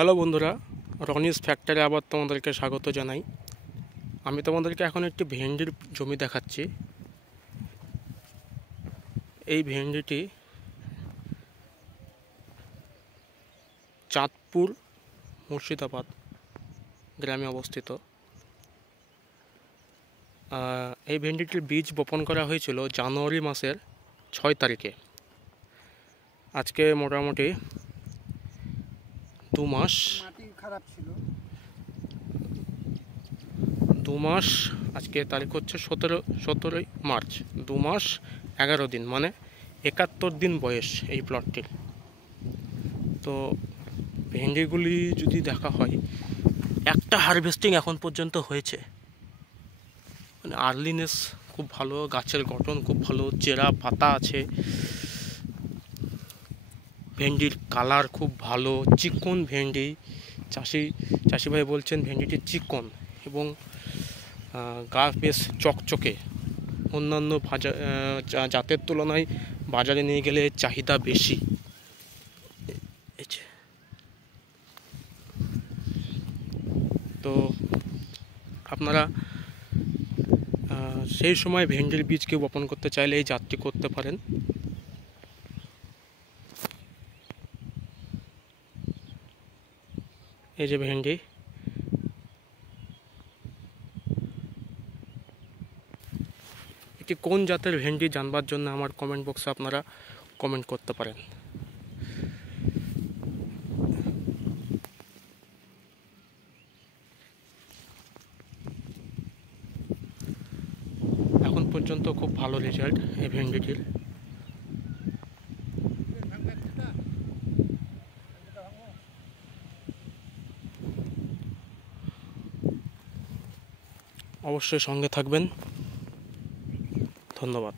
Hello বন্ধুরা, Roni's factory আবার তোমাদেরকে স্বাগত জানাই। আমি তোমাদেরকে এখন একটি ভেন্ডির জমি দেখাচ্ছি। এই ভেন্ডিটি চাঁদপুর মুর্শিদাবাদ গ্রামে অবস্থিত। এই ভেন্ডিটির বীজ বপন করা হয়েছিল জানুয়ারি মাসের 6 তারিখে। আজকে মোটামুটি 2 মাস, আজকে তারিখ হচ্ছে 17ই মার্চ। 2 মাস 11 দিন, মানে 71 দিন বয়স এই প্লটটির। তো ভেন্ডিগুলি যদি দেখা হয়, একটা হারভেস্টিং এখন পর্যন্ত হয়েছে। মানে আর্লিনেস খুব ভালো, গাছের গঠন খুব ভালো, চেরা পাতা আছে, ভেন্ডির কালার খুব ভালো, চিকন ভেন্ডি। চাষি ভাই বলছেন ভেন্ডিটি চিকন এবং গা বেশ চকচকে। অন্যান্য জাতের তুলনায় বাজারে নিয়ে গেলে চাহিদা বেশি। তো আপনারা সেই সময় ভেন্ডির বীজকে বপন করতে চাইলে এই জাতটি করতে পারেন। এই যে ভেন্ডি, এটি কোন জাতের ভেন্ডি জানবার জন্য আমার কমেন্ট বক্সে আপনারা কমেন্ট করতে পারেন। এখন পর্যন্ত খুব ভালো রেজাল্ট এই ভেন্ডিটির। অবশ্যই সঙ্গে থাকবেন। ধন্যবাদ।